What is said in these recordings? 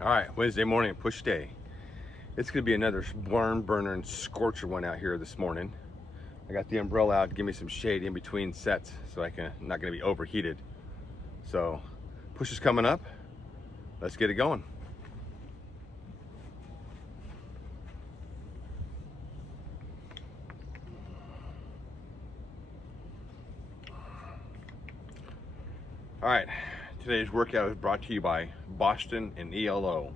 All right, Wednesday morning, push day. It's gonna be another barn burner and scorcher one out here this morning. I got the umbrella out to give me some shade in between sets so I'm not gonna be overheated. So, push is coming up. Let's get it going. All right, today's workout is brought to you by Boston and ELO.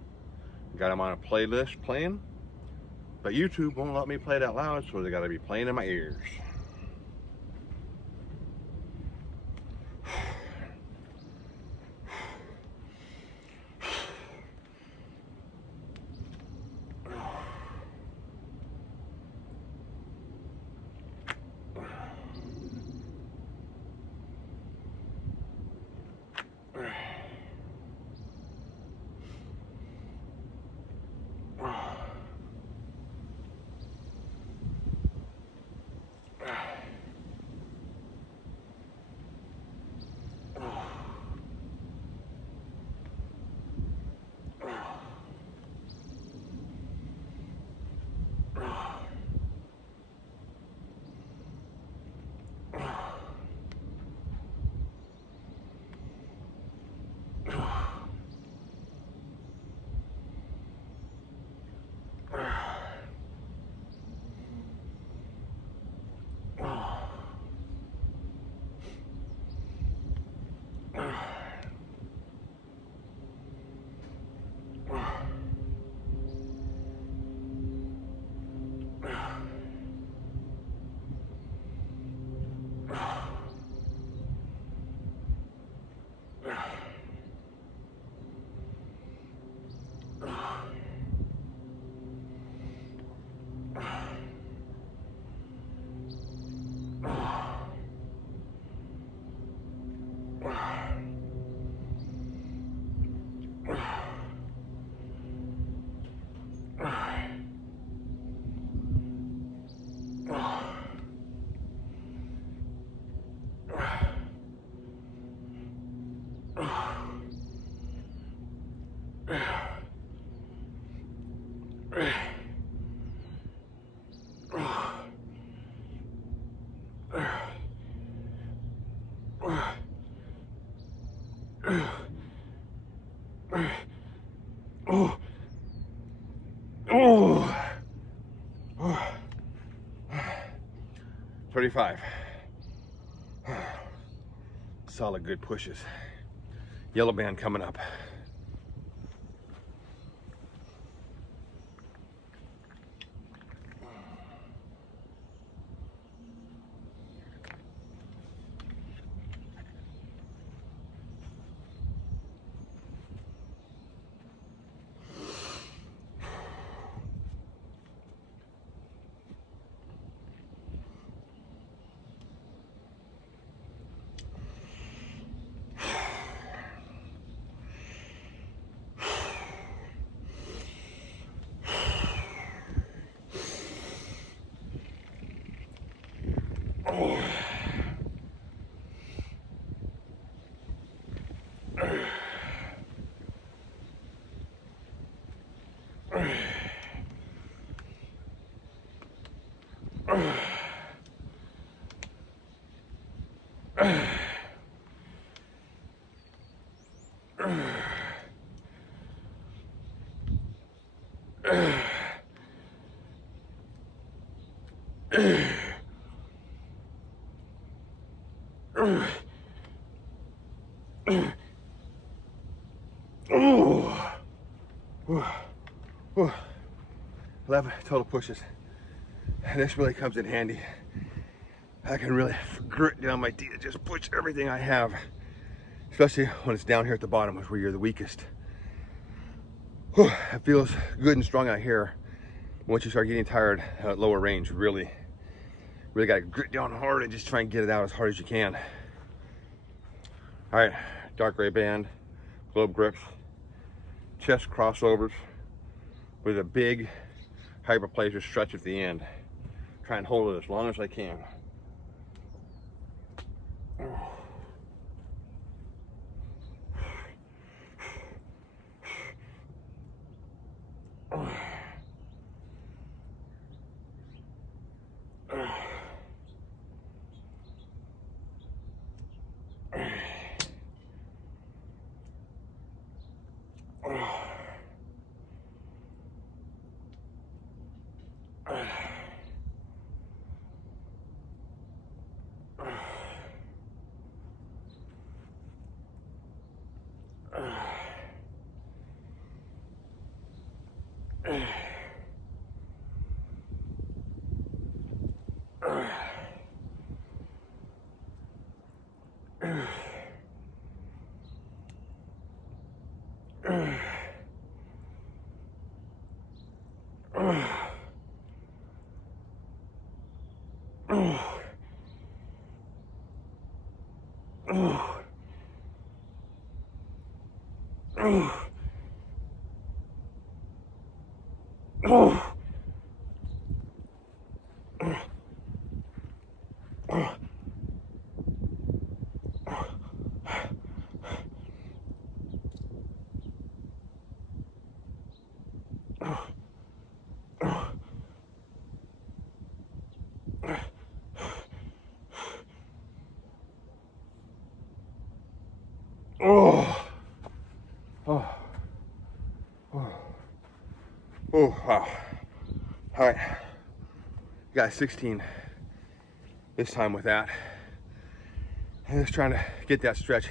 Got them on a playlist playing, but YouTube won't let me play it out loud, so they gotta be playing in my ears. Oh, oh, 35. Solid, good pushes. Yellow band coming up. Oh, 11 total pushes. And this really comes in handy. I can really grit down my teeth and just push everything I have, especially when it's down here at the bottom, where you're the weakest. It feels good and strong out here. Once you start getting tired at lower range, really got to grit down hard and just try and get it out as hard as you can. All right, dark gray band, globe grips, chest crossovers with a big hyperplasia stretch at the end. Try and hold it as long as I can. Oh, oh, oh, oh, wow. All right, got 16 this time with that. And just trying to get that stretch.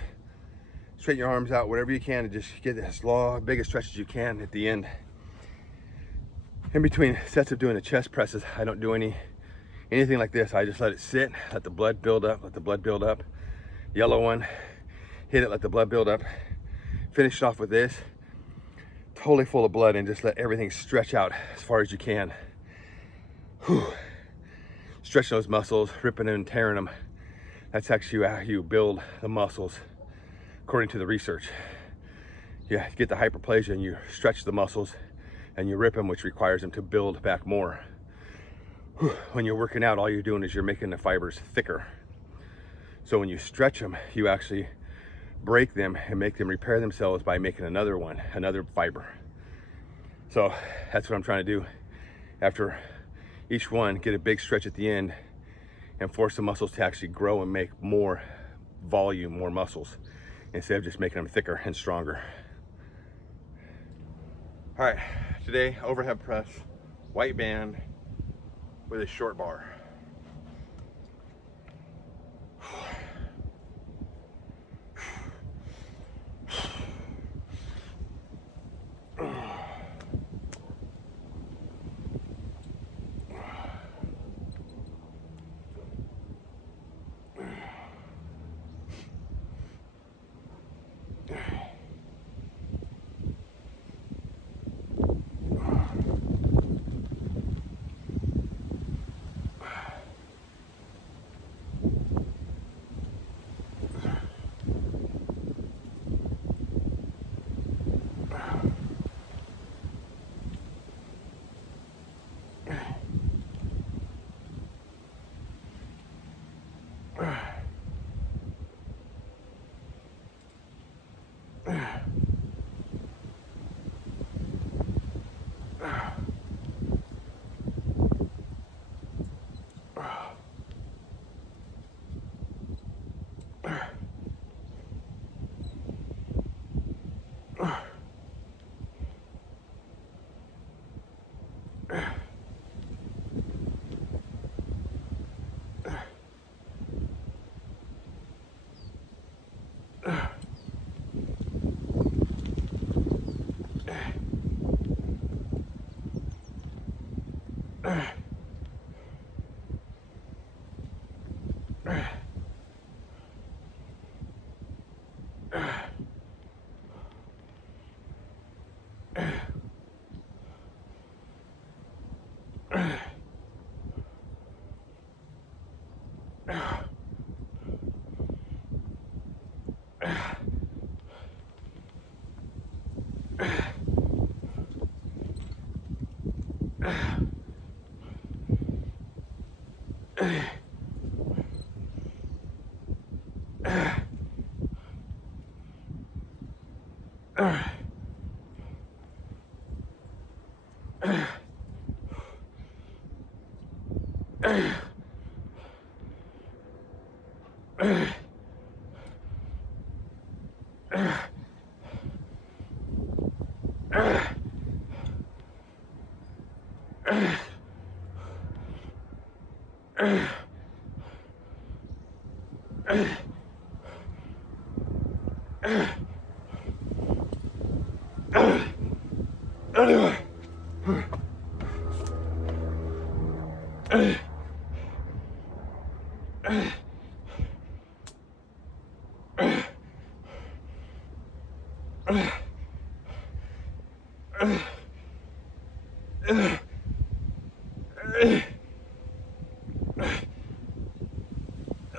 Straighten your arms out, whatever you can, to just get as long, big a stretch as you can at the end. In between sets of doing the chest presses, I don't do anything like this. I just let it sit, let the blood build up, let the blood build up. Yellow one, hit it, let the blood build up. Finish off with this, totally full of blood, and just let everything stretch out as far as you can. Whew. Stretching those muscles, ripping and tearing them. That's actually how you build the muscles, according to the research. You get the hyperplasia and you stretch the muscles and you rip them, which requires them to build back more. Whew. When you're working out, all you're doing is you're making the fibers thicker. So when you stretch them, you actually break them and make them repair themselves by making another one, another fiber. So that's what I'm trying to do. After each one, get a big stretch at the end and force the muscles to actually grow and make more volume, more muscles, instead of just making them thicker and stronger. All right, today overhead press, white band with a short bar.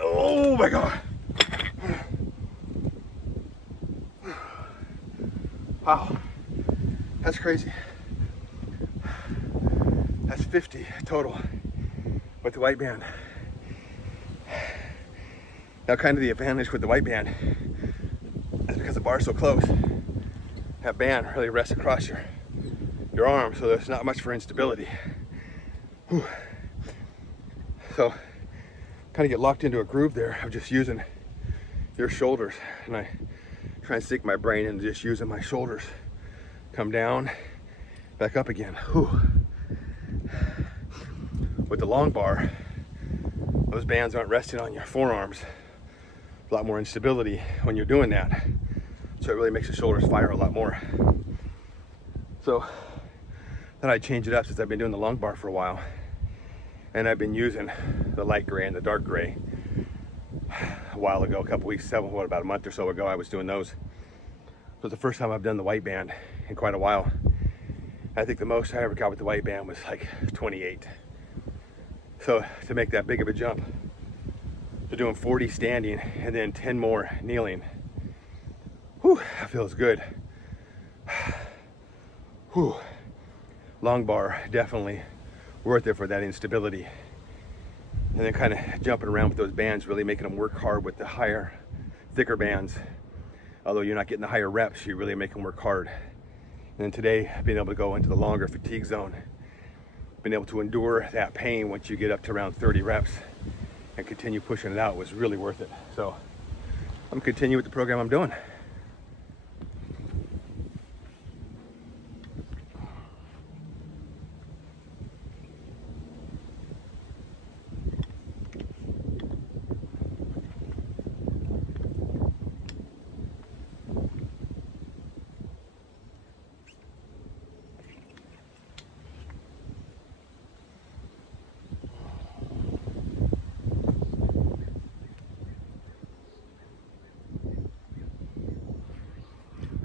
Oh my God. Wow, that's crazy. That's 50 total with the white band. Now kind of the advantage with the white band is because the bar's so close, that band really rests across your arm, so there's not much for instability. Whew. So kind of get locked into a groove there of just using your shoulders, and I try and sink my brain into just using my shoulders. Come down, back up again. Whew. With the long bar, those bands aren't resting on your forearms. A lot more instability when you're doing that. So it really makes the shoulders fire a lot more. So then I change it up since I've been doing the long bar for a while. And I've been using the light gray and the dark gray. A while ago, a couple weeks, about a month or so ago, I was doing those. It was the first time I've done the white band in quite a while. I think the most I ever got with the white band was like 28. So to make that big of a jump, to doing 40 standing and then 10 more kneeling, whew, that feels good. Whew. Long bar, definitely worth it for that instability. And then kind of jumping around with those bands, really making them work hard with the higher, thicker bands. Although you're not getting the higher reps, you really make them work hard. And then today, being able to go into the longer fatigue zone, being able to endure that pain once you get up to around 30 reps and continue pushing it out was really worth it. So I'm continuing with the program I'm doing.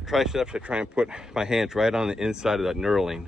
Triceps, I try and put my hands right on the inside of that knurling.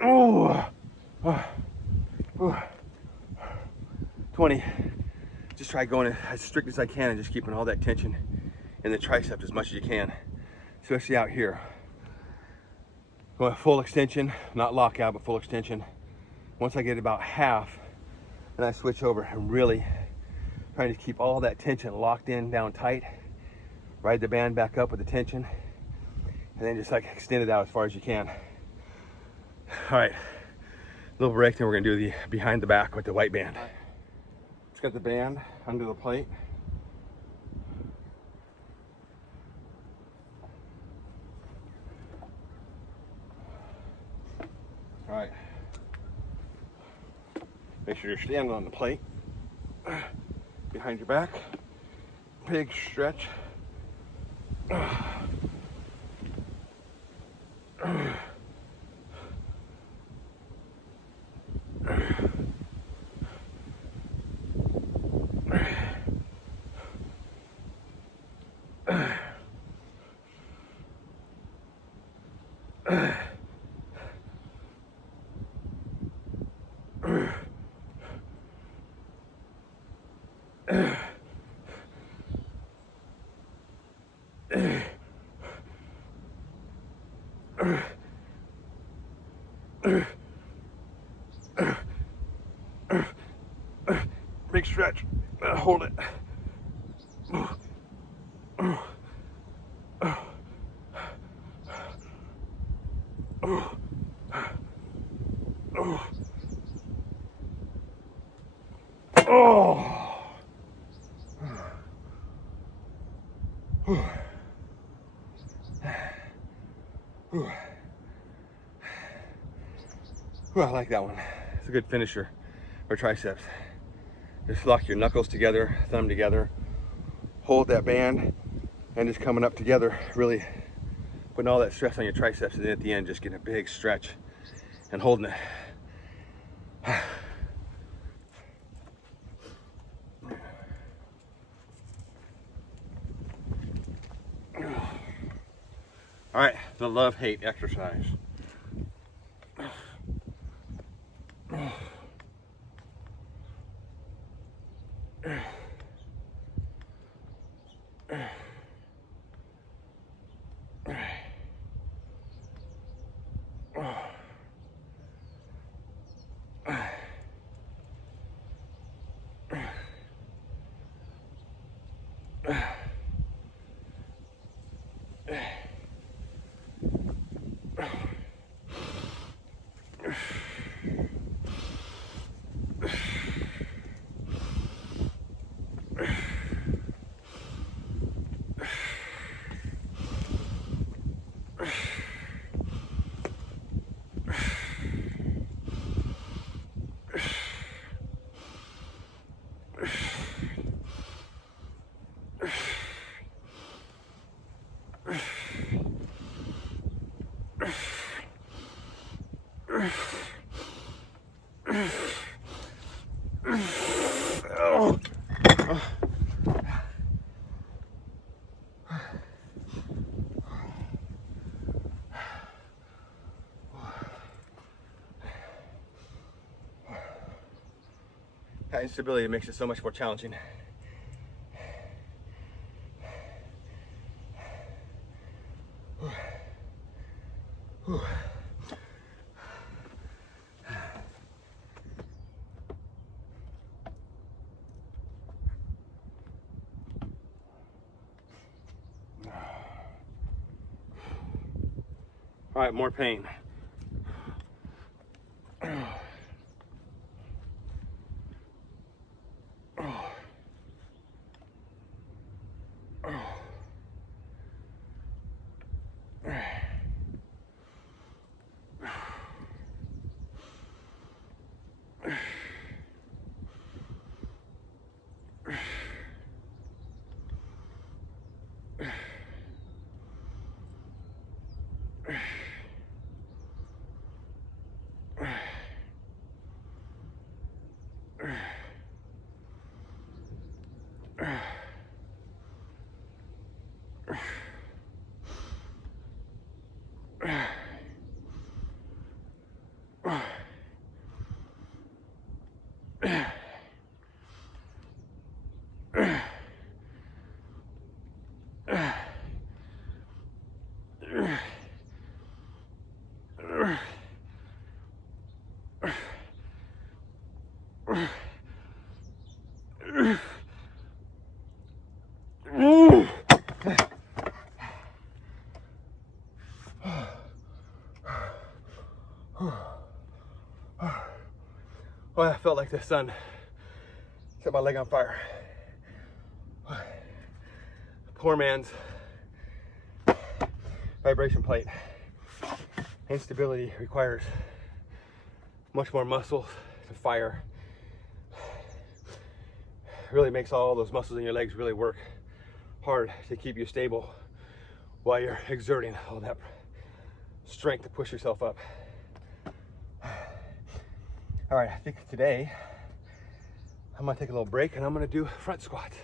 Oh, 20. Just try going as strict as I can and just keeping all that tension in the tricep as much as you can, especially out here. Going full extension, not lockout, but full extension. Once I get about half, then I switch over and really trying to keep all that tension locked in down tight. Ride the band back up with the tension, and then just like extend it out as far as you can. All right, little break, then we're gonna do the behind the back with the white band. It's got the band under the plate. All right, make sure you're standing on the plate, behind your back, big stretch. Big stretch. Hold it. Oh. I like that one. It's a good finisher for triceps. Just lock your knuckles together, thumb together, hold that band, and just coming up together, really putting all that stress on your triceps, and then at the end just getting a big stretch and holding it. All right, the love-hate exercise. That instability makes it so much more challenging. All right, more pain. Well, I felt like the sun set my leg on fire. Poor man's vibration plate. Instability requires much more muscles to fire. Really makes all those muscles in your legs really work hard to keep you stable while you're exerting all that strength to push yourself up. All right, I think today I'm gonna take a little break and I'm gonna do front squats.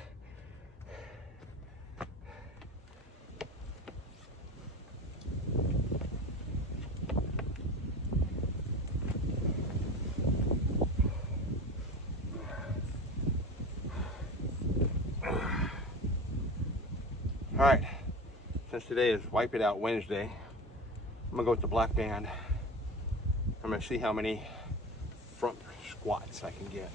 All right, since today is Wipe It Out Wednesday, I'm gonna go with the black band. I'm gonna see how many front squats I can get.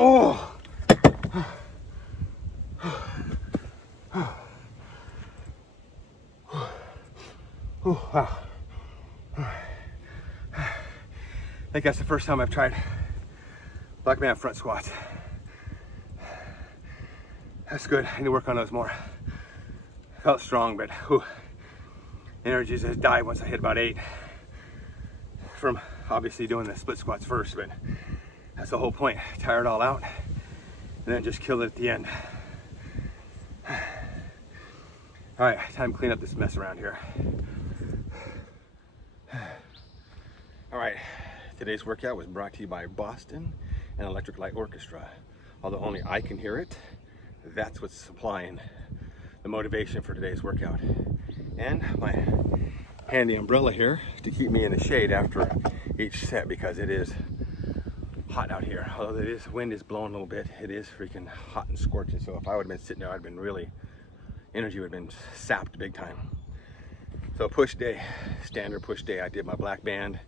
Oh! Wow. I think that's the first time I've tried black band front squats. That's good. I need to work on those more. Felt strong, but whew, energy just died once I hit about 8 from obviously doing the split squats first, but that's the whole point. Tire it all out and then just kill it at the end. All right, time to clean up this mess around here. All right, today's workout was brought to you by Boston and Electric Light Orchestra. Although only I can hear it, that's what's supplying the motivation for today's workout. And my handy umbrella here to keep me in the shade after each set because it is hot out here. Although wind is blowing a little bit, it is freaking hot and scorching. So if I would have been sitting there, I'd have been really, energy would have been sapped big time. So push day, standard push day. I did my black band,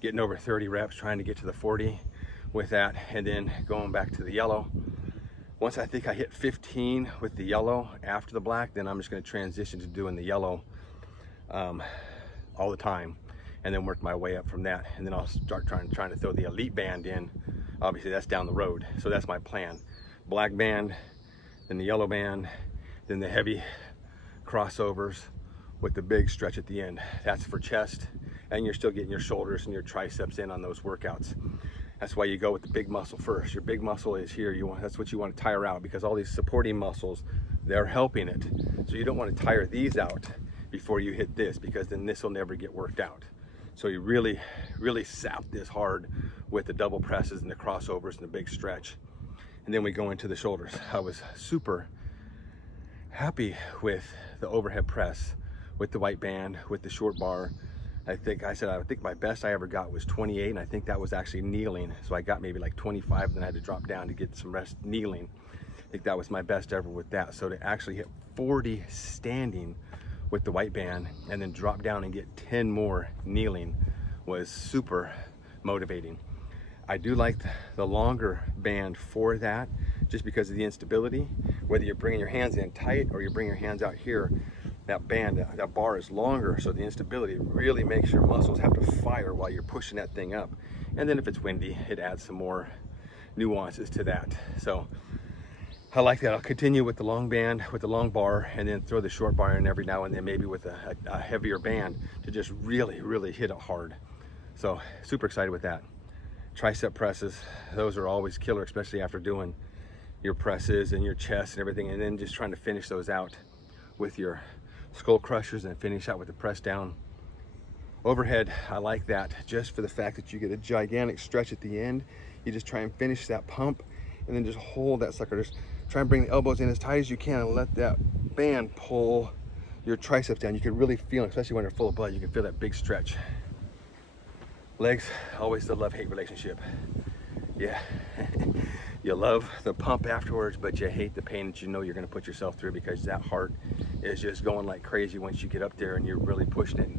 getting over 30 reps, trying to get to the 40 with that, and then going back to the yellow. Once I think I hit 15 with the yellow after the black, then I'm just going to transition to doing the yellow all the time, and then work my way up from that. And then I'll start trying to throw the elite band in. Obviously that's down the road, so that's my plan. Black band, then the yellow band, then the heavy crossovers with the big stretch at the end. That's for chest, and you're still getting your shoulders and your triceps in on those workouts. That's why you go with the big muscle first. Your big muscle is here. That's what you want to tire out, because all these supporting muscles, they're helping it. So you don't want to tire these out before you hit this, because then this will never get worked out. So you really, really sap this hard with the double presses and the crossovers and the big stretch. And then we go into the shoulders. I was super happy with the overhead press, with the white band, with the short bar. I think my best I ever got was 28, and I think that was actually kneeling. So I got maybe like 25, then I had to drop down to get some rest kneeling. I think that was my best ever with that. So to actually hit 40 standing with the white band and then drop down and get 10 more kneeling was super motivating. I do like the longer band for that, just because of the instability. Whether you're bringing your hands in tight or you bring your hands out here, that band, that bar is longer, so the instability really makes your muscles have to fire while you're pushing that thing up. And then if it's windy, it adds some more nuances to that. So I like that. I'll continue with the long band, with the long bar, and then throw the short bar in every now and then, maybe with a heavier band to just really, really hit it hard. So super excited with that. Tricep presses, those are always killer, especially after doing your presses and your chest and everything, and then just trying to finish those out with your skull crushers and finish out with the press down. Overhead, I like that just for the fact that you get a gigantic stretch at the end. You just try and finish that pump and then just hold that sucker. Just try and bring the elbows in as tight as you can and let that band pull your triceps down. You can really feel it, especially when they're full of blood. You can feel that big stretch. Legs, always the love-hate relationship. Yeah, you love the pump afterwards, but you hate the pain that you know you're gonna put yourself through, because that heart is just going like crazy once you get up there and you're really pushing it.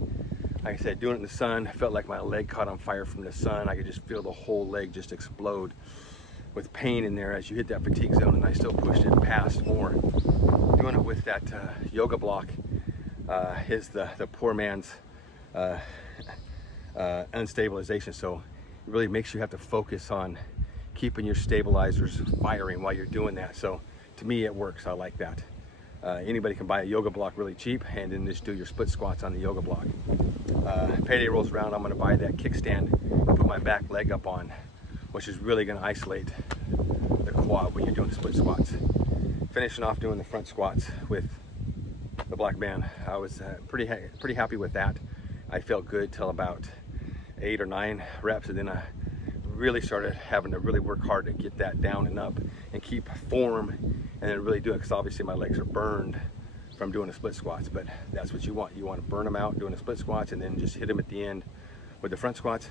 Like I said, doing it in the sun, I felt like my leg caught on fire from the sun. I could just feel the whole leg just explode with pain in there as you hit that fatigue zone, and I still pushed it past more. Doing it with that yoga block is the poor man's unstabilization. So it really makes you have to focus on keeping your stabilizers firing while you're doing that. So to me, it works. I like that. Anybody can buy a yoga block really cheap and then just do your split squats on the yoga block. Payday rolls around, I'm going to buy that kickstand and put my back leg up on, which is really going to isolate the quad when you're doing split squats. Finishing off doing the front squats with the black band. I was pretty happy with that. I felt good till about 8 or 9 reps, and then I really started having to really work hard to get that down and up and keep form, and then really do it, because obviously my legs are burned from doing the split squats. But that's what you want. You want to burn them out doing the split squats and then just hit them at the end with the front squats.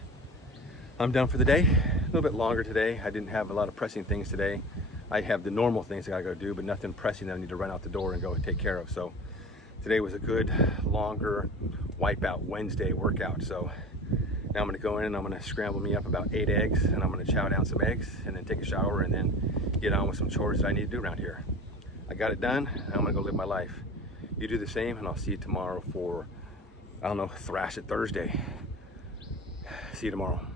I'm done for the day. A little bit longer today. I didn't have a lot of pressing things today. I have the normal things I gotta go do, but nothing pressing that I need to run out the door and go take care of. So today was a good, longer Wipeout Wednesday workout. So now I'm gonna go in and I'm gonna scramble me up about 8 eggs, and I'm gonna chow down some eggs and then take a shower and then get on with some chores that I need to do around here. I got it done. I'm gonna go live my life. You do the same, and I'll see you tomorrow for, I don't know, Thrash It Thursday. See you tomorrow.